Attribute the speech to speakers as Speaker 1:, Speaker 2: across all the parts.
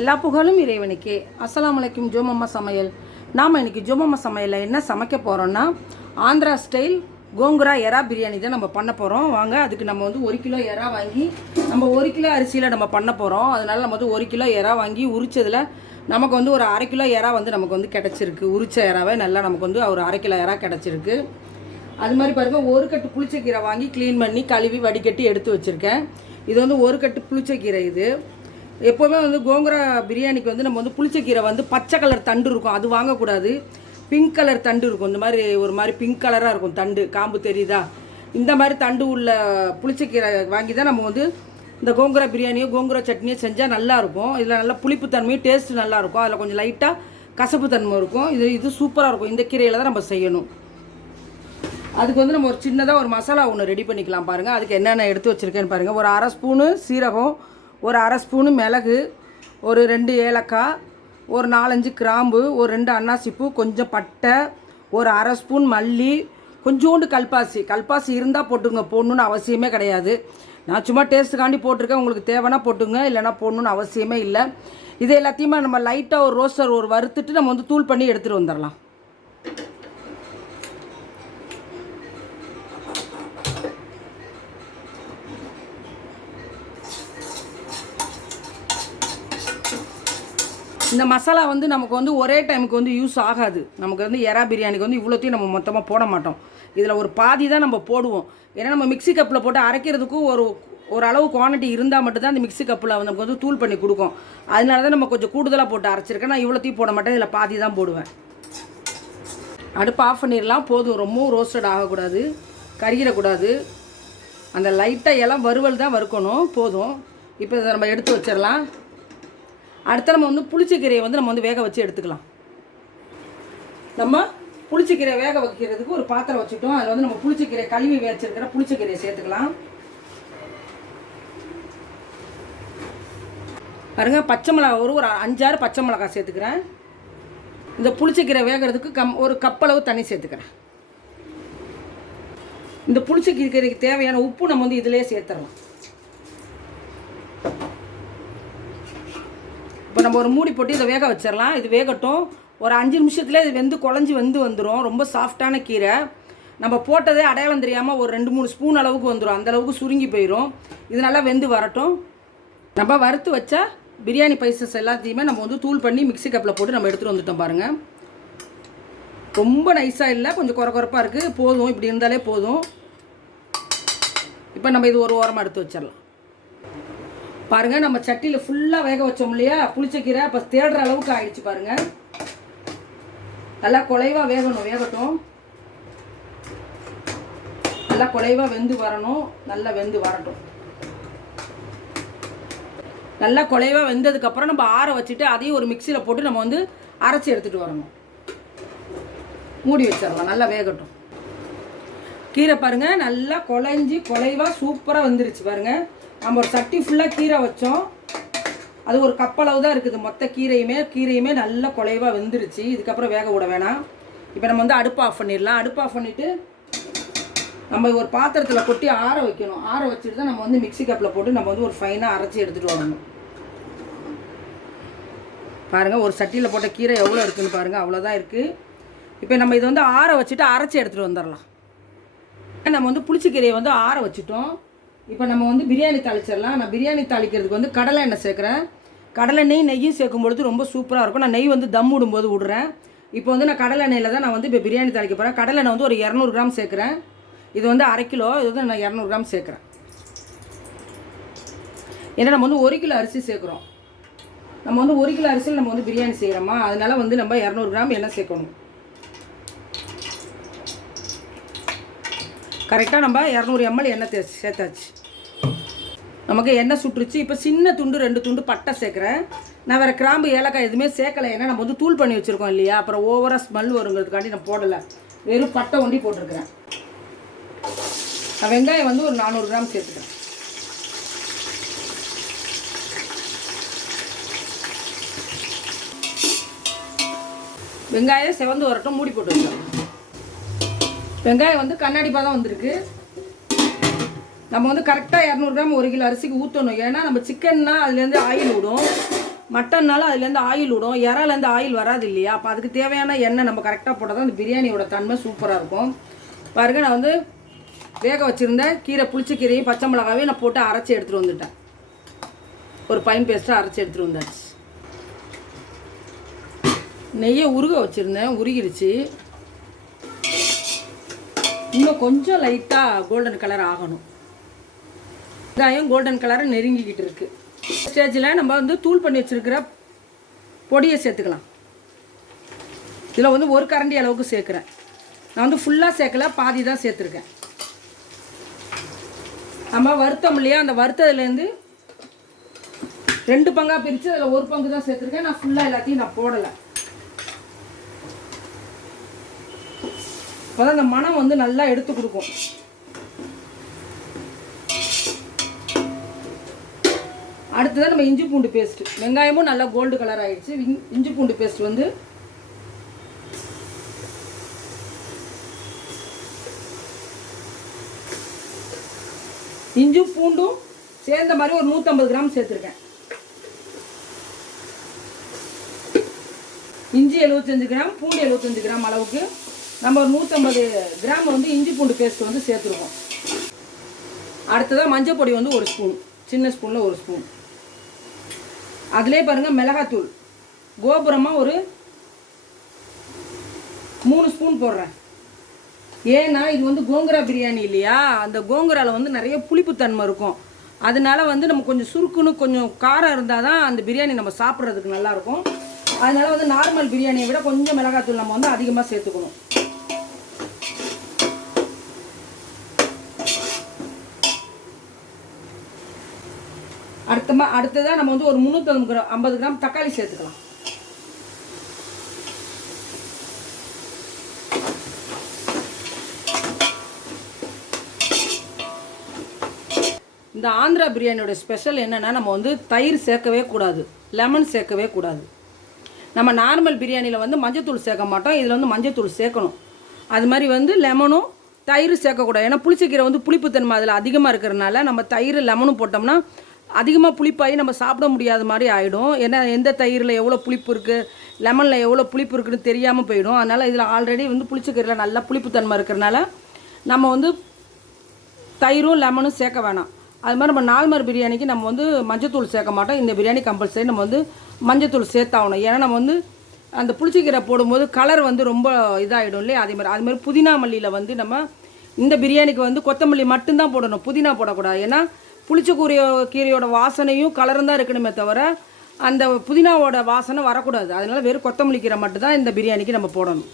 Speaker 1: எல்லா புகழும் இறைவனுக்கே. அஸ்லாம் அலைக்கும் ஜோமம்மா சமையல். நாம் இன்னைக்கு ஜோமம்மா சமையலில் என்ன சமைக்க போகிறோன்னா ஆந்திரா ஸ்டைல் கோங்குரா எறா பிரியாணி தான் நம்ம பண்ண போகிறோம் வாங்க அதுக்கு நம்ம வந்து ஒரு கிலோ எறா வாங்கி நம்ம ஒரு கிலோ அரிசியில் நம்ம பண்ண போகிறோம் அதனால நம்ம வந்து ஒரு கிலோ எறா வாங்கி உரிச்சதில் நமக்கு வந்து ஒரு அரை கிலோ எறா வந்து நமக்கு வந்து கிடச்சிருக்கு. உரிச்ச எறாவே நல்லா நமக்கு வந்து ஒரு அரை கிலோ எறா கிடச்சிருக்கு. அது மாதிரி பாருங்கள் ஒரு கட்டு புளிச்சக்கீரை வாங்கி க்ளீன் பண்ணி கழுவி வடிகட்டி எடுத்து வச்சுருக்கேன். இது வந்து ஒரு கட்டு புளிச்சக்கீரை இது. எப்போவுமே வந்து கோங்குரா பிரியாணிக்கு வந்து நம்ம வந்து புளிச்சக்கீரை வந்து பச்சை கலர் தண்டு இருக்கும். அது வாங்கக்கூடாது. பிங்க் கலர் தண்டு இருக்கும். இந்த மாதிரி ஒரு மாதிரி பிங்க் கலராக இருக்கும் தண்டு. காம்பு தெரியுதா? இந்த மாதிரி தண்டு உள்ள புளிச்சக்கீரை வாங்கி தான் நம்ம வந்து இந்த கோங்குரா பிரியாணியோ கோங்குரா சட்னியோ செஞ்சால் நல்லாயிருக்கும் இதில் நல்லா புளிப்புத்தன்மையும் டேஸ்ட் நல்லாயிருக்கும் அதில் கொஞ்சம் லைட்டாக கசப்பு தன்மை இருக்கும். இது இது சூப்பராக இருக்கும். இந்த கீரையில் தான் நம்ம செய்யணும். அதுக்கு வந்து நம்ம ஒரு சின்னதாக ஒரு மசாலா ஒன்று ரெடி பண்ணிக்கலாம் பாருங்கள் அதுக்கு என்னென்ன எடுத்து வச்சுருக்கேன்னு பாருங்கள் ஒரு அரை ஸ்பூனு சீரகம் ஒரு அரை ஸ்பூனு மிளகு ஒரு ரெண்டு ஏலக்காய் ஒரு நாலஞ்சு கிராம்பு ஒரு ரெண்டு அன்னாசிப்பூ கொஞ்சம் பட்டை ஒரு அரை ஸ்பூன் மல்லி கொஞ்சோண்டு கல்பாசி. கல்பாசி இருந்தால் போட்டுங்க போடணுன்னு அவசியமே கிடையாது. நான் சும்மா டேஸ்ட்டுக்காண்டி போட்டிருக்கேன் உங்களுக்கு தேவைன்னா போட்டுங்க இல்லைன்னா போடணுன்னு அவசியமே இல்லை. இது எல்லாத்தையுமே நம்ம லைட்டாக ஒரு ரோஸ்டர் ஒரு வறுத்துட்டு நம்ம வந்து தூள் பண்ணி எடுத்துகிட்டு வந்துடலாம். இந்த மசாலா வந்து நமக்கு வந்து ஒரே டைமுக்கு வந்து யூஸ் ஆகாது. நமக்கு வந்து எறா பிரியாணிக்கு வந்து இவ்வளோத்தையும் நம்ம மொத்தமாக போட மாட்டோம். இதில் ஒரு பாதி தான் நம்ம போடுவோம். ஏன்னா நம்ம மிக்ஸி கப்பில் போட்டு அரைக்கிறதுக்கும் ஒரு ஒரு அளவு குவான்டிட்டி இருந்தால் மட்டும்தான் அந்த மிக்ஸி கப்பில் வந்து நமக்கு வந்து தூள் பண்ணி கொடுக்கும். அதனால தான் நம்ம கொஞ்சம் கூடுதலாக போட்டு அரைச்சிருக்கேன். நான் இவ்வளோத்தையும் போட மாட்டேன். இதில் பாதி தான் போடுவேன். அடுப்பு ஆஃப் பண்ணிடலாம். போதும். ரொம்பவும் ரோஸ்டட் ஆகக்கூடாது. கருகிடக்கூடாது. அந்த லைட்டாக எல்லாம் வறுவல் தான் வறுக்கணும். போதும். இப்போ இதை நம்ம எடுத்து வச்சிடலாம். அடுத்து நம்ம வந்து புளிச்சக்கீரையை வந்து நம்ம வந்து வேக வச்சு எடுத்துக்கலாம். நம்ம புளிச்சக்கீரை வேக வைக்கிறதுக்கு ஒரு பாத்திரம் வச்சுட்டோம் அதில் வந்து நம்ம புளிச்சக்கீரை கழுவி வச்சிருக்கிற புளிச்சக்கீரையை சேர்த்துக்கலாம். பாருங்க பச்சை மிளகா ஒரு ஒரு அஞ்சாறு பச்சை மிளகாய் சேர்த்துக்கிறேன். இந்த புளிச்சக்கீரை வேகிறதுக்கு கம் ஒரு கப்பளவு தண்ணி சேர்த்துக்கிறேன். இந்த புளிச்சக்கீரைக்கு தேவையான உப்பு நம்ம வந்து இதிலே சேர்த்துடலாம் இப்போ நம்ம ஒரு மூடி போட்டு இதை வேக வச்சிடலாம். இது வேகட்டும். ஒரு அஞ்சு நிமிஷத்தில் இது வெந்து குழஞ்சி வெந்து வந்துடும் ரொம்ப சாஃப்டான கீரை. நம்ம போட்டதே அடையாளம் தெரியாமல் ஒரு ரெண்டு மூணு ஸ்பூன் அளவுக்கு வந்துடும் அந்தளவுக்கு சுருங்கி போயிடும் இது நல்லா வெந்து வரட்டும். நம்ம வறுத்து வச்சா பிரியாணி பைசஸ் எல்லாத்தையுமே நம்ம வந்து தூள் பண்ணி மிக்ஸி கப்பில் போட்டு நம்ம எடுத்துகிட்டு வந்துட்டோம் பாருங்கள் ரொம்ப நைஸாக இல்லை. கொஞ்சம் குறை குறைப்பாக இருக்குது போதும். இப்படி இருந்தாலே போதும். இப்போ நம்ம இது ஒரு ஓரமாக எடுத்து வச்சிடலாம். பாருங்கள் நம்ம சட்டியில் ஃபுல்லாக வேக வச்சோம் இல்லையா? புளிச்சக்கீரை இப்போ தேடுற அளவுக்கு ஆயிடுச்சு பாருங்கள் நல்லா குலைவாக வேகணும் வேகட்டும். நல்லா குலைவாக வெந்து வரணும் நல்லா வெந்து வரட்டும். நல்லா குலைவாக வெந்ததுக்கப்புறம் நம்ம ஆற வச்சுட்டு அதையும் ஒரு மிக்சியில் போட்டு நம்ம வந்து அரைச்சி எடுத்துகிட்டு வரணும். மூடி வச்சிடலாம் நல்லா வேகட்டும். கீரை பாருங்கள் நல்லா குலைஞ்சி குலைவாக சூப்பராக வந்துருச்சு பாருங்கள் நம்ம ஒரு சட்டி ஃபுல்லாக கீரை வச்சோம். அது ஒரு கப்பளவு தான் இருக்குது. மொத்த கீரையுமே கீரையுமே நல்லா குலைவாக வெந்துருச்சு. இதுக்கப்புறம் வேக விட வேணாம். இப்போ நம்ம வந்து அடுப்பு ஆஃப் பண்ணிடலாம். அடுப்பு ஆஃப் பண்ணிவிட்டு நம்ம ஒரு பாத்திரத்தில் கொட்டி ஆற வைக்கணும். ஆற வச்சுட்டு தான் நம்ம வந்து மிக்ஸி கப்பில் போட்டு நம்ம வந்து ஒரு ஃபைனாக அரைச்சி எடுத்துகிட்டு வரணும். பாருங்கள் ஒரு சட்டியில் போட்ட கீரை எவ்வளோ இருக்குதுன்னு பாருங்கள் அவ்வளோதான் இருக்குது இப்போ நம்ம இதை வந்து ஆற வச்சுட்டு அரைச்சி எடுத்துகிட்டு வந்துடலாம். நம்ம வந்து புளிச்சக்கீரையை வந்து ஆற வச்சுட்டோம். இப்போ நம்ம வந்து பிரியாணி தாளிச்சிடலாம். நான் பிரியாணி தாளிக்கிறதுக்கு வந்து கடலை எண்ணெய் சேர்க்குறேன். கடலை நெய் நெய்யும் சேர்க்கும் பொழுது ரொம்ப சூப்பராக இருக்கும். நான் நெய் வந்து தம் விடும்போது விடுறேன். இப்போ வந்து நான் கடலை எண்ணெயில் தான் நான் வந்து இப்போ பிரியாணி தாளிக்க போகிறேன் கடலை எண்ணெய் வந்து ஒரு இரநூறு கிராம் சேர்க்குறேன். இது வந்து அரை கிலோ இது வந்து நான் இரநூறு கிராம் சேர்க்குறேன். ஏன்னா நம்ம வந்து ஒரு கிலோ அரிசி சேர்க்குறோம். நம்ம வந்து ஒரு கிலோ அரிசியில் நம்ம வந்து பிரியாணி செய்கிறோமா அதனால வந்து நம்ம இரநூறு கிராம் எண்ணெய் சேர்க்கணும். கரெக்டாக நம்ம இரநூறு எம்எல் எண்ணெய் தே சேர்த்தாச்சு. நமக்கு எண்ணெய் சுட்டுருச்சு. இப்போ சின்ன துண்டு ரெண்டு துண்டு பட்டை சேர்க்குறேன். நான் வேறு கிராம்பு ஏலக்காய் எதுவுமே சேர்க்கலை. ஏன்னா நம்ம வந்து தூள் பண்ணி வச்சுருக்கோம் இல்லையா? அப்புறம் ஓவராக ஸ்மெல் வருங்கிறதுக்காண்டி நான் போடலை. வெறும் பட்டை ஒண்டி போட்டிருக்கிறேன். நான் வெங்காயம் வந்து ஒரு நானூறு கிராம் சேர்த்துக்கிறேன். வெங்காயம் செவந்து வரட்டும் மூடி போட்டு வெங்காயம் வந்து கண்ணாடி பாதம் வந்திருக்கு. நம்ம வந்து கரெக்டாக இரநூறு கிராம் ஒரு கிலோ அரிசிக்கு ஊற்றணும் ஏன்னா நம்ம சிக்கன்னா அதுலேருந்து ஆயில் விடும் மட்டன்னாலும் அதுலேருந்து ஆயில் விடும் இறாலேருந்து ஆயில் வராது இல்லையா? அப்போ அதுக்கு தேவையான எண்ணெய் நம்ம கரெக்டாக போட்டால் தான் அந்த பிரியாணியோட தன்மை சூப்பராக இருக்கும். பாருங்க நான் வந்து வேக வச்சுருந்த கீரை புளிச்ச கீரையும் பச்சை மிளகாவையும் நான் போட்டு அரைச்சி எடுத்துகிட்டு வந்துட்டேன். ஒரு பைன் பேஸ்ட்டாக அரைச்சி எடுத்துகிட்டு வந்தாச்சு. நெய்யை உருக வச்சுருந்தேன். உருகிருச்சு. இன்னும் கொஞ்சம் லைட்டாக கோல்டன் கலர் ஆகணும். வெங்காயம் கோல்டன் கலரை நெருங்கிக்கிட்டு இருக்குது ஸ்டேஜில் நம்ம வந்து தூள் பண்ணி வச்சுருக்கிற பொடியை சேர்த்துக்கலாம். இதில் வந்து ஒரு கரண்டி அளவுக்கு சேர்க்குறேன். நான் வந்து ஃபுல்லாக சேர்க்கல பாதி தான் சேர்த்துருக்கேன். நம்ம வருத்தம் இல்லையா? அந்த வருத்ததுலேருந்து ரெண்டு பங்காக பிரித்து அதில் ஒரு பங்கு தான் சேர்த்துருக்கேன். நான் ஃபுல்லாக எல்லாத்தையும் நான் போடலை. அப்போ அந்த மனம் வந்து நல்லா எடுத்து கொடுக்கும். அடுத்ததான் நம்ம இஞ்சி பூண்டு பேஸ்ட் வெங்காயமும் நல்லா கோல்டு கலர் ஆகிடுச்சு இஞ்சி பூண்டு பேஸ்ட் வந்து இஞ்சி பூண்டும் சேர்ந்த மாதிரி ஒரு நூற்றம்பது கிராம் சேர்த்துருக்கேன். இஞ்சி எழுபத்தஞ்சு கிராம் பூண்டு எழுபத்தஞ்சு கிராம் அளவுக்கு நம்ம ஒரு நூற்றம்பது கிராம் வந்து இஞ்சி பூண்டு பேஸ்ட் வந்து சேர்த்துருவோம். அடுத்ததாக மஞ்சள் பொடி வந்து ஒரு ஸ்பூன் சின்ன ஸ்பூனில் ஒரு ஸ்பூன் அதிலே பாருங்கள் மிளகாத்தூள். கோபுரமாக ஒரு மூணு ஸ்பூன் போடுறேன். ஏன்னா இது வந்து கோங்குரா பிரியாணி இல்லையா? அந்த கோங்குராவில் வந்து நிறைய புளிப்புத்தன்மை இருக்கும். அதனால வந்து நம்ம கொஞ்சம் சுருக்குன்னு கொஞ்சம் காரம் இருந்தால் தான் அந்த பிரியாணி நம்ம சாப்பிட்றதுக்கு நல்லாயிருக்கும் அதனால வந்து நார்மல் பிரியாணியை விட கொஞ்சம் மிளகாத்தூள் நம்ம வந்து அதிகமாக சேர்த்துக்கணும். அடுத்தமா அடுத்ததாக நம்ம வந்து ஒரு முந்நூற்றம்பது கிராம் ஐம்பது கிராம் தக்காளி சேர்த்துக்கலாம். இந்த ஆந்திரா பிரியாணியோட ஸ்பெஷல் என்னென்னா நம்ம வந்து தயிர் சேர்க்கவே கூடாது லெமன் சேர்க்கவே கூடாது. நம்ம நார்மல் பிரியாணியில் வந்து மஞ்சத்தூள் சேர்க்க மாட்டோம் இதில் வந்து மஞ்சத்தூள் சேர்க்கணும். அது மாதிரி வந்து லெமனும் தயிர் சேர்க்கக்கூடாது. ஏன்னா புளிச்சக்கீரை வந்து புளிப்புத்தன்மை அதில் அதிகமாக இருக்கிறனால நம்ம தயிர் லெமனும் போட்டோம்னா அதிகமாக புளிப்பாகி நம்ம சாப்பிட முடியாத மாதிரி ஆகிடும் ஏன்னா எந்த தயிரில் எவ்வளோ புளிப்பு இருக்குது லெமனில் எவ்வளோ புளிப்பு இருக்குன்னு தெரியாமல் போயிடும். அதனால் இதில் ஆல்ரெடி வந்து புளிச்சக்கீரையில் நல்லா புளிப்புத்தன்மை இருக்கிறனால நம்ம வந்து தயிரும் லெமனும் சேர்க்க வேணாம். அது மாதிரி நம்ம நால்மர் பிரியாணிக்கு நம்ம வந்து மஞ்சத்தூள் சேர்க்க மாட்டோம். இந்த பிரியாணி கம்பல்சரி நம்ம வந்து மஞ்சத்தூள் சேர்த்தாகணும். ஏன்னா நம்ம வந்து அந்த புளிச்சக்கீரை போடும்போது கலர் வந்து ரொம்ப இதாகிடும் இல்லையா? அதே மாதிரி அது மாதிரி புதினா மல்லியில் வந்து நம்ம இந்த பிரியாணிக்கு வந்து கொத்தமல்லி மட்டும்தான் போடணும். புதினா போடக்கூடாது. ஏன்னா புளிச்சக்கூரிய கீரையோட வாசனையும் கலரும் தான் இருக்கணுமே தவிர அந்த புதினாவோட வாசனை வரக்கூடாது. அதனால வெறும் கொத்தமல்லி கீரை மட்டும்தான் இந்த பிரியாணிக்கு நம்ம போடணும்.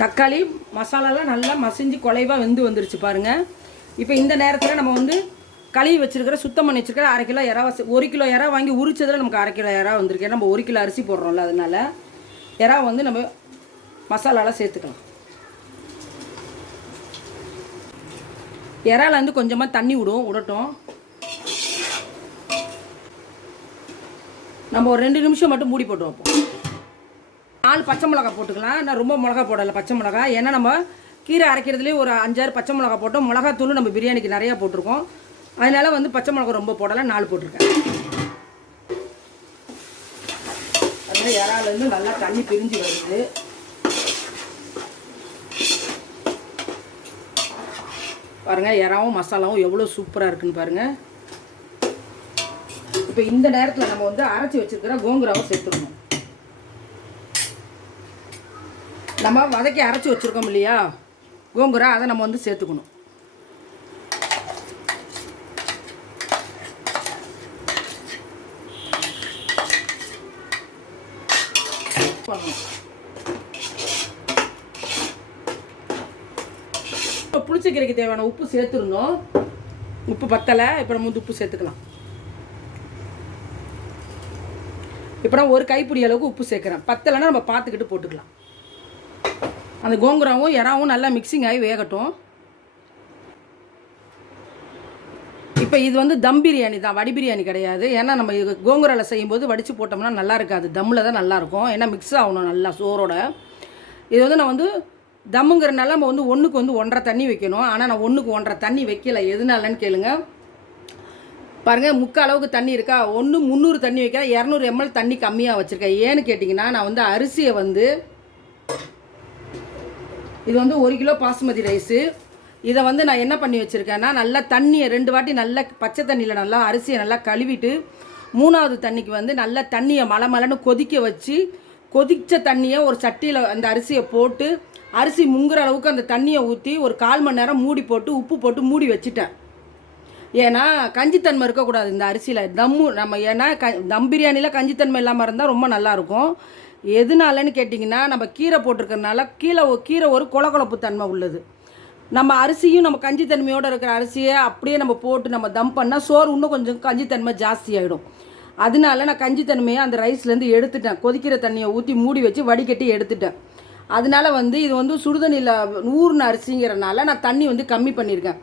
Speaker 1: தக்காளி மசாலாலாம் நல்லா மசிஞ்சு குலைவாக வெந்து வந்துருச்சு பாருங்கள் இப்போ இந்த நேரத்தில் நம்ம வந்து கழுவி வச்சுருக்கிற சுத்தம் பண்ணி வச்சுருக்கிற அரை கிலோ இறா ஒரு கிலோ இறா வாங்கி உரிச்சதில் நமக்கு அரை கிலோ இறா வந்திருக்கு. நம்ம ஒரு கிலோ அரிசி போடுறோம்ல அதனால் இறா வந்து நம்ம மசாலாலாம் சேர்த்துக்கலாம். இறால வந்து கொஞ்சமாக தண்ணி விடும் விடட்டும் நம்ம ஒரு ரெண்டு நிமிஷம் மட்டும் மூடி போட்டு வைப்போம். நாலு பச்சை மிளகா போட்டுக்கலாம். நான் ரொம்ப மிளகா போடலை பச்சை மிளகா ஏன்னா நம்ம கீரை அரைக்கிறதுலேயே ஒரு அஞ்சாறு பச்சை மிளகா போட்டோம். மிளகாத்தூள் நம்ம பிரியாணிக்கு நிறையா போட்டிருக்கோம். அதனால வந்து பச்சை மிளகா ரொம்ப போடலை நாலு போட்டிருக்கேன். அதனால இறாலேருந்து நல்லா தண்ணி பிரிஞ்சு வருது. பாருங்கள் இறாவும் மசாலாவும் எவ்வளோ சூப்பராக இருக்குன்னு பாருங்கள் இப்போ இந்த நேரத்தில் நம்ம வந்து அரைச்சி வச்சிருக்கிற கோங்குராவை சேர்த்துக்கணும். நம்ம வதக்கி அரைச்சி வச்சுருக்கோம் இல்லையா? கோங்குரா அதை நம்ம வந்து சேர்த்துக்கணும். பண்ணணும். இப்போ புளிச்சக்கீரைக்கு தேவையான உப்பு சேர்த்துருந்தோம். உப்பு பத்தலை இப்போ நம்ம வந்து உப்பு சேர்த்துக்கலாம். இப்போ நான் ஒரு கைப்பிடி அளவுக்கு உப்பு சேர்க்குறேன். பத்தலைன்னா நம்ம பார்த்துக்கிட்டு போட்டுக்கலாம். அந்த கோங்குராவும் இறாவும் நல்லா மிக்சிங் ஆகி வேகட்டும். இப்போ இது வந்து தம் பிரியாணி தான். வடி பிரியாணி கிடையாது. ஏன்னா நம்ம இது கோங்குராவில் செய்யும்போது வடித்து போட்டோம்னா நல்லா இருக்காது. தம்மில் தான் நல்லாயிருக்கும் ஏன்னா மிக்ஸ் ஆகணும் நல்லா சோறோட. இது வந்து நான் வந்து தம்முங்கிறனால நம்ம வந்து ஒன்றுக்கு வந்து ஒன்றரை தண்ணி வைக்கணும். ஆனால் நான் ஒன்றுக்கு ஒன்றரை தண்ணி வைக்கல. எதுனாலன்னு கேளுங்க. பாருங்கள் முக்கால் அளவுக்கு தண்ணி இருக்கா? ஒன்று முந்நூறு தண்ணி வைக்கிறேன் இரநூறு எம்எல் தண்ணி கம்மியாக வச்சுருக்கேன். ஏன்னு கேட்டிங்கன்னா நான் வந்து அரிசியை வந்து இது வந்து ஒரு கிலோ பாசுமதி ரைஸு. இதை வந்து நான் என்ன பண்ணி வச்சுருக்கேன்னா நல்லா தண்ணியை ரெண்டு வாட்டி நல்லா பச்சை தண்ணியில் நல்லா அரிசியை நல்லா கழுவிட்டு மூணாவது தண்ணிக்கு வந்து நல்லா தண்ணியை மலை மலைன்னு கொதிக்க வச்சு கொதித்த தண்ணியை ஒரு சட்டியில் அந்த அரிசியை போட்டு அரிசி முங்குற அளவுக்கு அந்த தண்ணியை ஊற்றி ஒரு கால் மணி நேரம் மூடி போட்டு உப்பு போட்டு மூடி வச்சுட்டேன். ஏன்னா கஞ்சித்தன்மை இருக்கக்கூடாது இந்த அரிசியில். தம்மு நம்ம ஏன்னா க தம் பிரியாணியில் கஞ்சித்தன்மை இல்லாமல் இருந்தால் ரொம்ப நல்லாயிருக்கும். எதுனாலன்னு கேட்டிங்கன்னா நம்ம கீரை போட்டிருக்கறனால கீழே கீரை ஒரு கொலகொலப்பு தன்மை உள்ளது. நம்ம அரிசியும் நம்ம கஞ்சித்தன்மையோடு இருக்கிற அரிசியை அப்படியே நம்ம போட்டு நம்ம தம் பண்ணால் சோறு இன்னும் கொஞ்சம் கஞ்சித்தன்மை ஜாஸ்தி ஆகிடும் அதனால நான் கஞ்சித்தன்மையை அந்த ரைஸ்லேருந்து எடுத்துட்டேன். கொதிக்கிற தண்ணியை ஊற்றி மூடி வச்சு வடிகட்டி எடுத்துட்டேன். அதனால வந்து இது வந்து சுடுதண்ணியில் ஊறுன அரிசிங்கிறனால நான் தண்ணி வந்து கம்மி பண்ணியிருக்கேன்.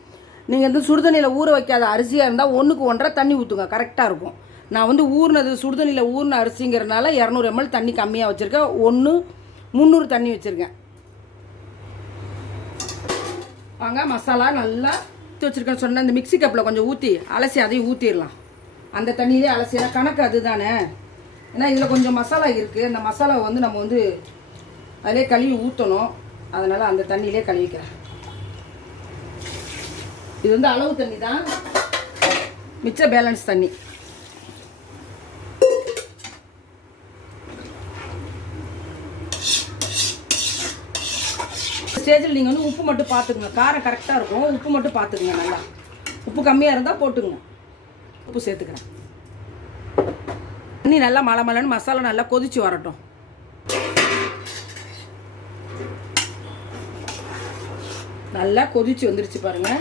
Speaker 1: நீங்கள் வந்து சுடுதண்ணியில் ஊற வைக்காத அரிசியாக இருந்தால் ஒன்றுக்கு ஒன்றரை தண்ணி ஊற்றுங்க கரெக்டாக இருக்கும். நான் வந்து ஊர்னது சுடுதண்ணியில் ஊறின அரிசிங்கிறனால இரநூறு எம்எல் தண்ணி கம்மியாக வச்சுருக்கேன். ஒன்று முந்நூறு தண்ணி வச்சுருக்கேன். வாங்க மசாலா நல்லா ஊற்றி வச்சுருக்கேன்னு சொன்ன இந்த மிக்ஸி கப்பில் கொஞ்சம் ஊற்றி அலசி அதையும் ஊற்றிடலாம் அந்த தண்ணியிலே அலசியெல்லாம் கணக்கு அதுதானே. ஏன்னா இதில் கொஞ்சம் மசாலா இருக்குது அந்த மசாலாவை வந்து நம்ம வந்து அதிலே கழுவி ஊற்றணும் அதனால் அந்த தண்ணியிலே கழுவிக்கிறேன். இது வந்து அளவு தண்ணி தான். மிச்ச பேலன்ஸ் தண்ணி. ஸ்டேஜில் நீங்கள் வந்து உப்பு மட்டும் பார்த்துக்குங்க. காரம் கரெக்டாக இருக்கும். உப்பு மட்டும் பார்த்துக்குங்க நல்லா. உப்பு கம்மியாக இருந்தால் போட்டுங்க உப்பு சேர்த்துக்கிறேன். தண்ணி நல்லா மலை மலைன்னு மசாலா நல்லா கொதித்து வரட்டும். நல்லா கொதிச்சு வந்துருச்சு பாருங்க.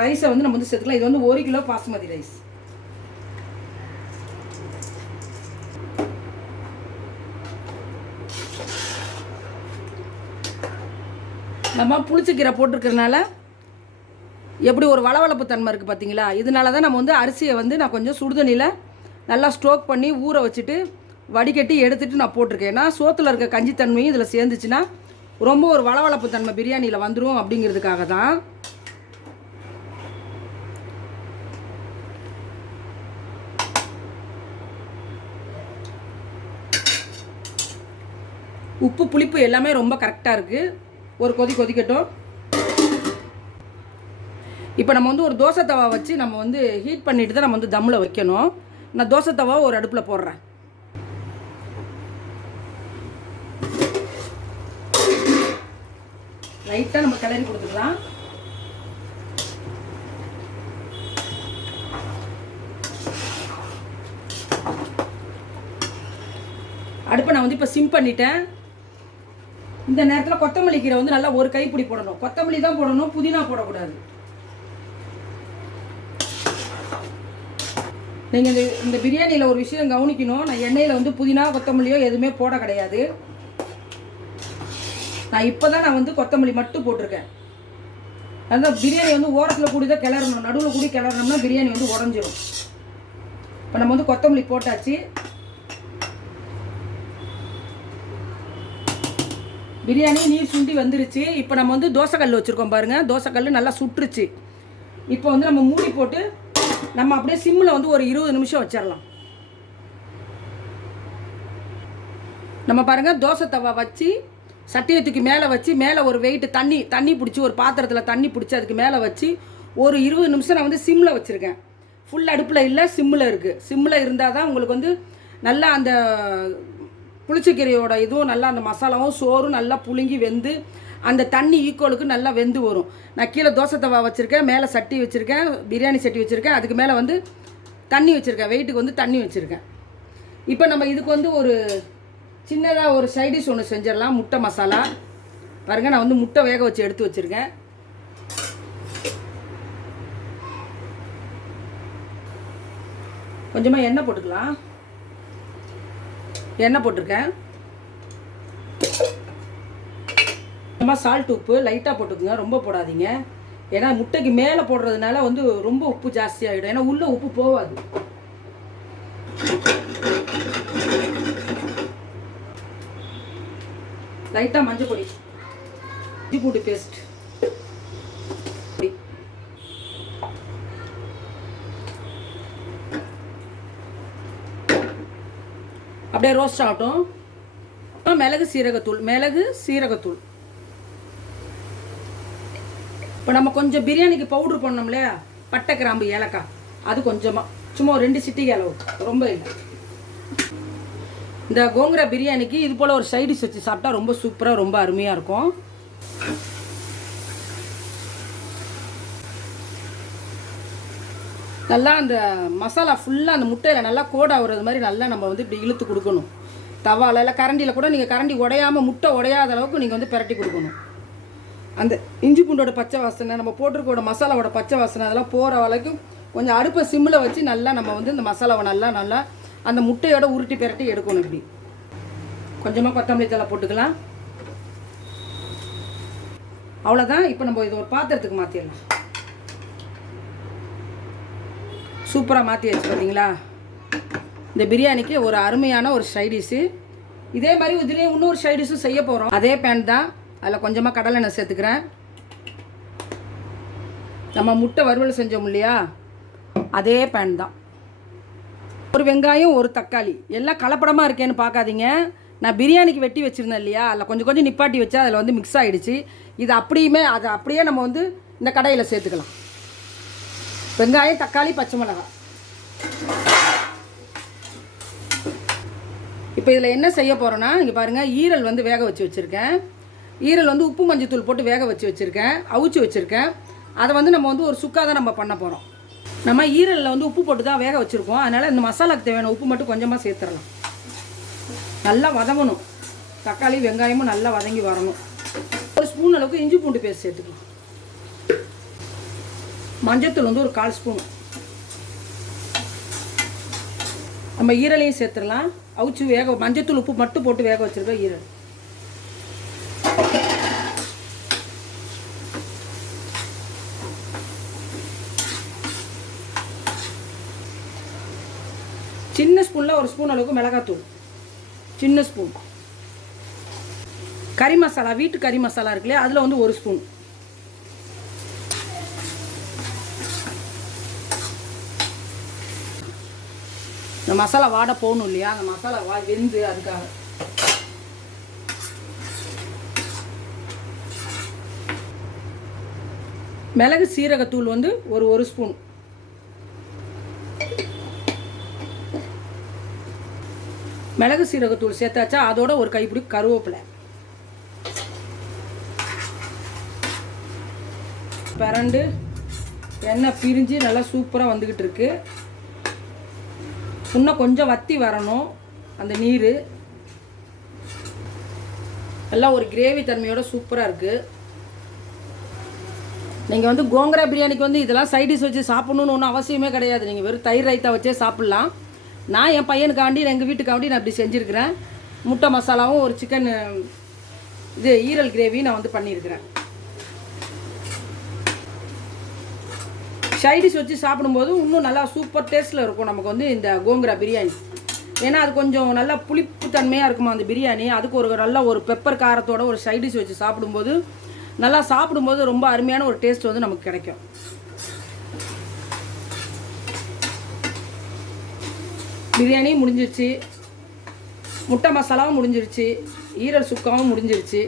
Speaker 1: ரைஸை வந்து நம்ம வந்து சேர்த்துக்கலாம். இது வந்து ஒரு கிலோ பாசுமதி ரைஸ் நம்ம புளிச்சக்கீரை போட்டிருக்கிறதுனால எப்படி ஒரு வளவளப்பு தன்மை இருக்குது பார்த்தீங்களா இதனால தான் நம்ம வந்து அரிசியை வந்து நான் கொஞ்சம் சுடுதண்ணியில் நல்லா ஸ்ட்ரோக் பண்ணி ஊற வச்சுட்டு வடிகட்டி எடுத்துட்டு நான் போட்டிருக்கேன். ஏன்னா சோத்தில் இருக்க கஞ்சித்தன்மையும் இதில் சேர்ந்துச்சுன்னா ரொம்ப ஒரு வளவளப்பு தன்மை பிரியாணியில் வந்துடும் அப்படிங்கிறதுக்காக தான். உப்பு புளிப்பு எல்லாமே ரொம்ப கரெக்டாக இருக்குது ஒரு கொதி கொதிக்கட்டும். இப்போ நம்ம வந்து ஒரு தோசை தவா வச்சு நம்ம வந்து ஹீட் பண்ணிட்டு தான் நம்ம வந்து தம்மில் வைக்கணும். நான் தோசை தவா ஒரு அடுப்பில் போடுறேன். லைட்டாக நம்ம கிளறி கொடுத்துக்கலாம். அடுப்பை நான் வந்து இப்போ சிம் பண்ணிட்டேன். இந்த நேரத்தில் கொத்தமல்லி கீரை வந்து நல்லா ஒரு கைப்பிடி போடணும். கொத்தமல்லி தான் போடணும் புதினா போடக்கூடாது. நீங்கள் இந்த இந்த பிரியாணியில் ஒரு விஷயம் கவனிக்கணும். நான் எண்ணெயில் வந்து புதினா கொத்தமல்லியோ எதுவுமே போட கிடையாது. நான் இப்போ தான் நான் வந்து கொத்தமல்லி மட்டும் போட்டிருக்கேன். அதான் பிரியாணி வந்து ஓரத்தில் கூடி தான் கிளறணும். நடுவில் கூடி கிளறணும்னா பிரியாணி வந்து உடஞ்சிரும். இப்போ நம்ம வந்து கொத்தமல்லி போட்டாச்சு. பிரியாணி நீர் சுண்டி வந்துருச்சு. இப்போ நம்ம வந்து தோசைக்கல் வச்சுருக்கோம் பாருங்கள் தோசைக்கல் நல்லா சுட்டுருச்சு இப்போ வந்து நம்ம மூடி போட்டு நம்ம அப்படியே சிம்மில் வந்து ஒரு இருபது நிமிஷம் வச்சிடலாம் நம்ம பாருங்கள் தோசை தவா வச்சு சட்டியத்துக்கு மேலே வச்சு மேலே ஒரு வெயிட்டு தண்ணி தண்ணி பிடிச்சி ஒரு பாத்திரத்தில் தண்ணி பிடிச்சி அதுக்கு மேலே வச்சு ஒரு இருபது நிமிஷம் நான் வந்து சிம்மில் வச்சுருக்கேன். ஃபுல் அடுப்பில் இல்லை சிம்மில் இருக்குது சிம்மில் இருந்தால் தான் உங்களுக்கு வந்து நல்லா அந்த புளிச்சக்கீரையோட இதுவும் நல்லா அந்த மசாலாவும் சோறும் நல்லா புழுங்கி வெந்து அந்த தண்ணி ஈக்குவலுக்கு நல்லா வெந்து வரும். நான் கீழே தோசை தவா வச்சுருக்கேன் மேலே சட்டி வச்சுருக்கேன் பிரியாணி சட்டி வச்சுருக்கேன் அதுக்கு மேலே வந்து தண்ணி வச்சுருக்கேன். வெயிட்டுக்கு வந்து தண்ணி வச்சுருக்கேன். இப்போ நம்ம இதுக்கு வந்து ஒரு சின்னதாக ஒரு சைடிஷ் ஒன்று செஞ்சிடலாம். முட்டை மசாலா. பாருங்கள் நான் வந்து முட்டை வேக வச்சு எடுத்து வச்சுருக்கேன். கொஞ்சமாக எண்ணெய் போட்டுக்கலாம். எண்ணெய் போட்டிருக்கேன். கொஞ்சமாக சால்ட் உப்பு லைட்டாக போட்டுக்குங்க. ரொம்ப போடாதீங்க. ஏன்னா முட்டைக்கு மேலே போடுறதுனால வந்து ரொம்ப உப்பு ஜாஸ்தியாகிடும் ஏன்னா உள்ளே உப்பு போகாது. லைட்டாக மஞ்சள் பொடி. இஞ்சி பூண்டு பேஸ்ட் அப்படியே ரோஸ்ட் ஆகட்டும். மிளகு சீரகத்தூள் மிளகு சீரகத்தூள். இப்போ நம்ம கொஞ்சம் பிரியாணிக்கு பவுடர் பண்ணோம் பட்டை கிராம்பு ஏலக்காய். அது கொஞ்சமாக சும்மா ஒரு ரெண்டு சிட்டிக்கு அளவு. ரொம்ப இல்லை. இந்த கோங்குரா பிரியாணிக்கு இது போல் ஒரு சைடிஷ் வச்சு சாப்பிட்டா ரொம்ப சூப்பராக ரொம்ப அருமையாக இருக்கும். நல்லா அந்த மசாலா ஃபுல்லாக அந்த முட்டையில் நல்லா கோடை ஆகுறது மாதிரி நல்லா நம்ம வந்து இப்படி இழுத்து கொடுக்கணும். தவால இல்லை கரண்டியில் கூட நீங்கள் கரண்டி உடையாமல் முட்டை உடையாத அளவுக்கு நீங்கள் வந்து பிரட்டி கொடுக்கணும். அந்த இஞ்சி பூண்டோட பச்சை வாசனை நம்ம போட்டிருக்கோட மசாலாவோட பச்சை வாசனை அதெல்லாம் போகிற வரைக்கும் கொஞ்சம் அடுப்பை சிம்மில் வச்சு நல்லா நம்ம வந்து இந்த மசாலாவை நல்லா நல்லா அந்த முட்டையோட உருட்டி பிரட்டி எடுக்கணும் இப்படி. கொஞ்சமாக கொத்தமல்லி தலை போட்டுக்கலாம். அவ்வளோதான் இப்போ நம்ம இது ஒரு பாத்திரத்துக்கு மாற்றிடலாம் சூப்பராக மாற்றியாச்சு பார்த்தீங்களா இந்த பிரியாணிக்கு ஒரு அருமையான ஒரு சைடிஷு இதே மாதிரி இதுலேயே இன்னொரு சைடிஷும் செய்ய போகிறோம் அதே பேன் தான். அதில் கொஞ்சமாக கடலை எண்ணெய் சேர்த்துக்கிறேன். நம்ம முட்டை வறுவல் செஞ்சோம் இல்லையா? அதே பேன் தான். ஒரு வெங்காயம் ஒரு தக்காளி. எல்லாம் கலப்படமாக இருக்கேன்னு பார்க்காதீங்க. நான் பிரியாணிக்கு வெட்டி வச்சுருந்தேன் இல்லையா? அதில் கொஞ்சம் கொஞ்சம் நிப்பாட்டி வச்சு அதில் வந்து மிக்ஸ் ஆகிடுச்சு இது அப்படியுமே அதை அப்படியே நம்ம வந்து இந்த கடையில் சேர்த்துக்கலாம். வெங்காயம் தக்காளி பச்சை மிளகாய் இப்போ இதில் என்ன செய்ய போகிறோன்னா இங்கே பாருங்கள் ஈரல் வந்து வேக வச்சு வச்சுருக்கேன். ஈரல் வந்து உப்பு மஞ்சத்தூள் போட்டு வேக வச்சு வச்சுருக்கேன். அவிச்சு வச்சுருக்கேன். அதை வந்து நம்ம வந்து ஒரு சுக்கா தான் நம்ம பண்ண போகிறோம் நம்ம ஈரலில் வந்து உப்பு போட்டு தான் வேக வச்சுருக்கோம். அதனால் இந்த மசாலாக்கு தேவையான உப்பு மட்டும் கொஞ்சமாக சேர்த்துடலாம். நல்லா வதங்கணும். தக்காளி வெங்காயமும் நல்லா வதங்கி வரணும். ஒரு ஸ்பூன் அளவுக்கு இஞ்சி பூண்டு பேஸ்ட் சேர்த்துக்கலாம். மஞ்சத்தூள் வந்து ஒரு கால் ஸ்பூன். நம்ம ஈரலையும் சேர்த்துடலாம். அவிச்சு வேக மஞ்சத்தூள் உப்பு மட்டும் போட்டு வேக வச்சுருக்கோம் ஈரல் சின்ன ஸ்பூனில் ஒரு ஸ்பூன் அளவுக்கு மிளகாத்தூள். சின்ன ஸ்பூன் கறி மசாலா வீட்டு கறி மசாலா இருக்கு இல்லையா? அதில் வந்து ஒரு ஸ்பூன் இந்த மசாலா வாட போகணும் இல்லையா? அந்த மசாலா வா வெந்து அதுக்காக. மிளகு சீரகத்தூள் வந்து ஒரு ஒரு ஸ்பூன் மிளகு சீரகத்தூள் சேர்த்தாச்சா அதோட ஒரு கைப்பிடி கருவேப்பிலை. பிரண்டு எண்ணெய் பிரிஞ்சு நல்லா சூப்பராக வந்துக்கிட்டு இருக்கு. இன்னும் கொஞ்சம் வத்தி வரணும் அந்த நீர். எல்லாம் ஒரு கிரேவி தன்மையோட சூப்பராக இருக்குது நீங்கள் வந்து கோங்கரா பிரியாணிக்கு வந்து இதெல்லாம் சைடிஷ் வச்சு சாப்பிட்ணுன்னு ஒன்றும் அவசியமே கிடையாது. நீங்கள் வெறும் தயிர் ரைத்தா வச்சே சாப்பிட்லாம். நான் என் பையனுக்காண்டி எங்கள் வீட்டுக்காண்டி நான் இப்படி செஞ்சுருக்கிறேன். முட்டை மசாலாவும் ஒரு சிக்கன் இது ஈரல் கிரேவி நான் வந்து பண்ணியிருக்கிறேன். சைடிஷ் வச்சு சாப்பிடும்போது இன்னும் நல்லா சூப்பர் டேஸ்ட்டில் இருக்கும் நமக்கு வந்து இந்த கோங்குரா பிரியாணி. ஏன்னா அது கொஞ்சம் நல்லா புளிப்பு தன்மையாக இருக்குமா அந்த பிரியாணி. அதுக்கு ஒரு நல்ல ஒரு பெப்பர் காரத்தோட ஒரு சைடிஷ் வச்சு சாப்பிடும்போது நல்லா சாப்பிடும்போது ரொம்ப அருமையான ஒரு டேஸ்ட் வந்து நமக்கு கிடைக்கும். பிரியாணியும் முடிஞ்சிருச்சு. முட்டை மசாலாவும் முடிஞ்சிருச்சு. ஈரல் சுக்காவும் முடிஞ்சிருச்சு.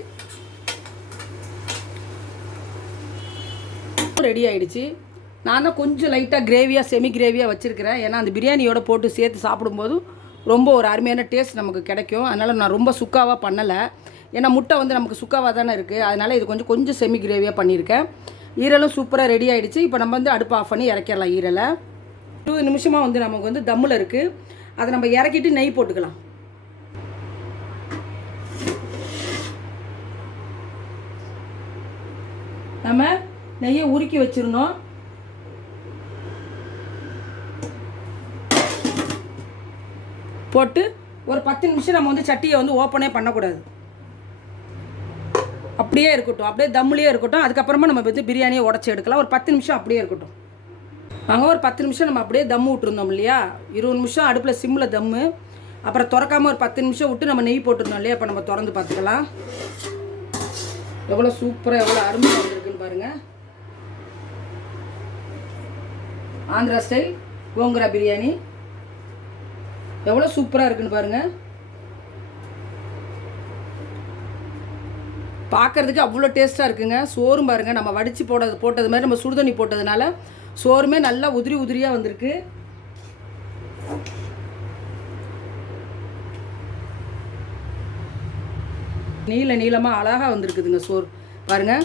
Speaker 1: ரெடி ஆகிடுச்சு நான் தான் கொஞ்சம் லைட்டாக கிரேவியாக செமி கிரேவியாக வச்சுருக்கிறேன். ஏன்னா அந்த பிரியாணியோட போட்டு சேர்த்து சாப்பிடும்போது ரொம்ப ஒரு அருமையான டேஸ்ட் நமக்கு கிடைக்கும். அதனால் நான் ரொம்ப சுக்காவாக பண்ணலை. ஏன்னா முட்டை வந்து நமக்கு சுக்காவாக தானே இருக்குது அதனால் இது கொஞ்சம் கொஞ்சம் செமி கிரேவியாக பண்ணியிருக்கேன். ஈரலும் சூப்பராக ரெடி ஆகிடுச்சு இப்போ நம்ம வந்து அடுப்பு ஆஃப் பண்ணி இறக்கிடலாம் ஈரலை. இருபது நிமிஷமாக வந்து நமக்கு வந்து தம்மில் இருக்குது அதை நம்ம இறக்கிட்டு நெய் போட்டுக்கலாம். நம்ம நெய்யை உருக்கி வச்சுருந்தோம். போட்டு ஒரு பத்து நிமிஷம் நம்ம வந்து சட்டியை வந்து ஓப்பனே பண்ணக்கூடாது. அப்படியே இருக்கட்டும். அப்படியே தம்முலேயே இருக்கட்டும். அதுக்கப்புறமா நம்ம வந்து பிரியாணியை உடச்சி எடுக்கலாம். ஒரு பத்து நிமிஷம் அப்படியே இருக்கட்டும். நாங்கள் ஒரு பத்து நிமிஷம் நம்ம அப்படியே தம்மு விட்டுருந்தோம் இல்லையா? இருபது நிமிஷம் அடுப்பில் சிம்மில் தம்மு அப்புறம் திறக்காமல் ஒரு பத்து நிமிஷம் விட்டு நம்ம நெய் போட்டிருந்தோம் இல்லையா? இப்போ நம்ம திறந்து பார்த்துக்கலாம். எவ்வளோ சூப்பராக எவ்வளோ அருமையாக வந்திருக்குன்னு பாருங்கள் ஆந்திரா ஸ்டைல் கோங்குரா பிரியாணி. எவ்வளோ சூப்பராக இருக்குன்னு பாருங்கள் பார்க்குறதுக்கு அவ்வளோ டேஸ்ட்டாக இருக்குங்க. சோறும் பாருங்கள் நம்ம வடித்து போட போட்டது மாதிரி நம்ம சுடுதண்ணி போட்டதுனால சோறுமே நல்லா உதிரி உதிரியாக வந்திருக்கு. நீல நீளமாக அழகாக வந்திருக்குதுங்க சோறு. பாருங்கள்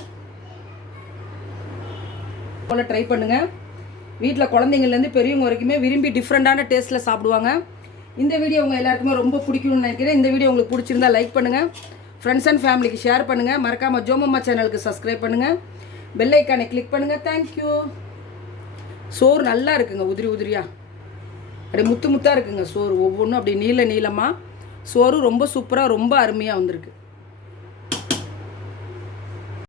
Speaker 1: போல் ட்ரை பண்ணுங்கள் வீட்டில் குழந்தைங்கள்லேருந்து பெரியவங்க வரைக்குமே விரும்பி டிஃப்ரெண்ட்டான டேஸ்ட்டில் சாப்பிடுவாங்க. இந்த வீடியோ உங்கள் எல்லாருக்குமே ரொம்ப பிடிக்கும்னு நினைக்கிறேன். இந்த வீடியோ உங்களுக்கு பிடிச்சிருந்தா லைக் பண்ணுங்கள் ஃப்ரெண்ட்ஸ் அண்ட் ஃபேமிலிக்கு ஷேர் பண்ணுங்கள் மறக்காமல் ஜோமம்மா சேனலுக்கு சப்ஸ்கிரைப் பண்ணுங்கள் பெல்லைக்கானை கிளிக் பண்ணுங்கள் தேங்க்யூ சோறு நல்லா இருக்குங்க உதிரி உதிரியாக அப்படியே முத்து முத்தாக இருக்குங்க சோறு. ஒவ்வொன்றும் அப்படி நீள நீளமாக சோறு ரொம்ப சூப்பராக ரொம்ப அருமையாக வந்திருக்கு.